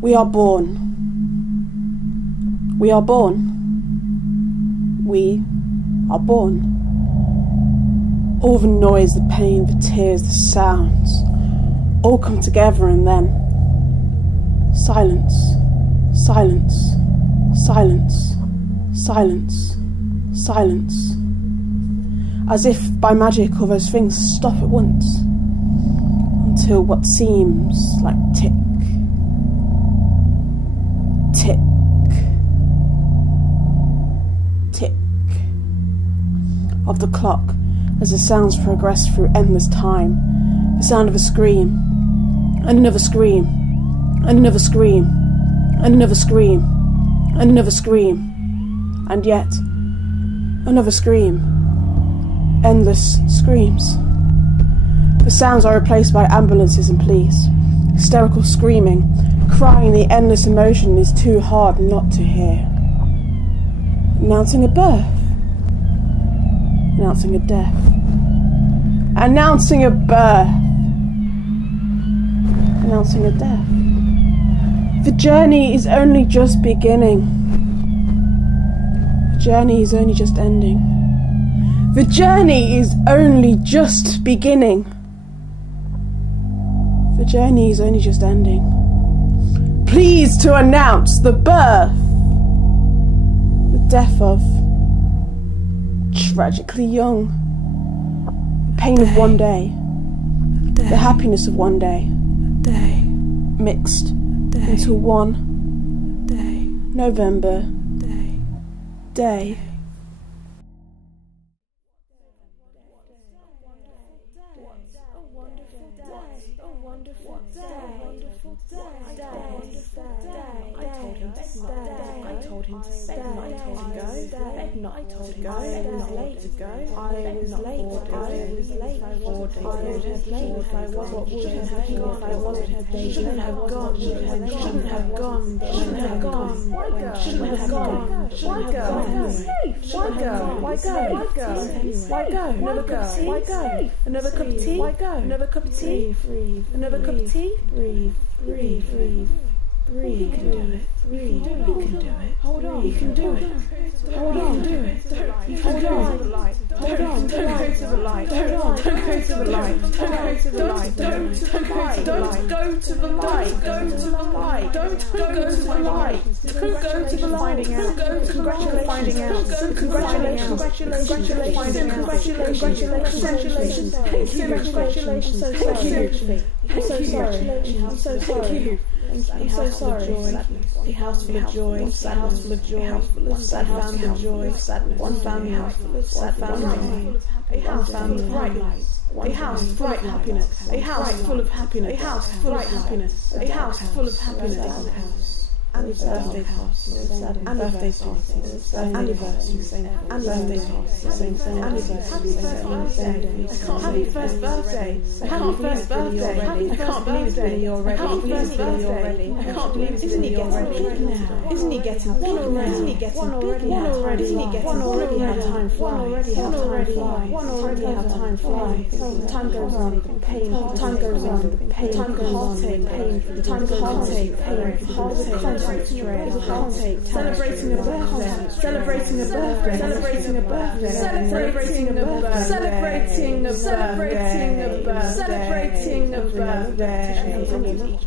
We are born. We are born. We are born. All the noise, the pain, the tears, the sounds, all come together, and then silence, silence, silence, silence, silence. As if by magic all those things stop at once, until what seems like tick, tick, tick of the clock as the sounds progress through endless time. The sound of a scream, and another scream, and another scream, and another scream, and another scream, and yet another scream. Endless screams. The sounds are replaced by ambulances and police. Hysterical screaming, crying. The endless emotion is too hard not to hear. Announcing a birth. Announcing a death. Announcing a birth. Announcing a death. The journey is only just beginning. The journey is only just ending. The journey is only just beginning. The journey is only just ending. Pleased to announce the birth, the death of tragically young, the pain of one day, the happiness of one day, mixed into one November day. I told him to stay. I told him to go. Not to go. Not late to go. I was late. I was late. 4 days. I was late. If I was, what would have happened? If I wasn't, they shouldn't have gone. Shouldn't have gone. Shouldn't have gone. Shouldn't have gone. Why go? Why go? Why go? Why go? Why go? Another cup of tea. Why go? Another cup of tea. Why go? Another cup of tea. Breathe. Another cup of tea. Breathe. Breathe. Breathe. Breathe. You can do it. Breathe. You can do it. Hold on. You can do it. Hold on. Do it. Hold on. Hold on. Don't go to the light. Hold on. Don't go to the light. Don't go to the light. Don't go to the light. Don't go to the light. Don't go to the light. Don't go to the light. Don't go to the light. Congratulations. Finding out. Congratulations. Congratulations. Thank you. Congratulations. I'm so sorry. I'm so sorry. I'm so sorry. A house full of joy, a house full of joy, one sad family of joy, one family of sad family, a house full of bright lights, a house full of happiness, a house full of happiness, a house full of happiness, a house full of happiness. Birthday parties, birthday parties, anniversaries, and birthday parties, happy first birthday, happy first birthday, I can't believe it's Billy already, happy first birthday, I can't believe it's Billy already, isn't he getting big now, isn't he getting big now, isn't he getting big now, time flies, time flies, time goes on, pain, time goes on, pain, time goes on, pain, time goes on, pain, celebrating a birthday, celebrating a birthday, celebrating a birthday, celebrating a birthday, celebrating a birthday, celebrating a birthday,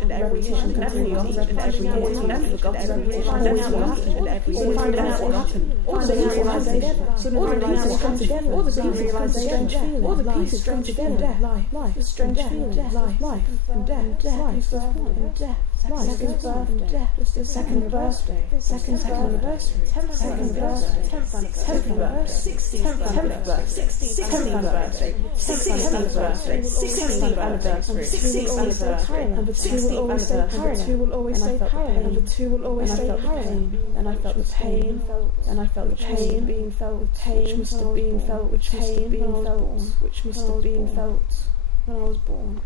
and every year, finding out what happened, all the realization, all the pieces come together, all the pieces come together, all the pieces come together, life, strange feeling, life, and death, and death. Second birthday, second birthday, second anniversary, 10th anniversary, 10th anniversary, 16th anniversary, 16th anniversary, 16th anniversary, 16th anniversary, 16th anniversary, and the two will always say Caroline, and the two will always say Caroline, and the two will always say Caroline, and I felt the pain, and I felt the pain being felt, which must have been felt, which must have been felt, which must have been felt when I was born.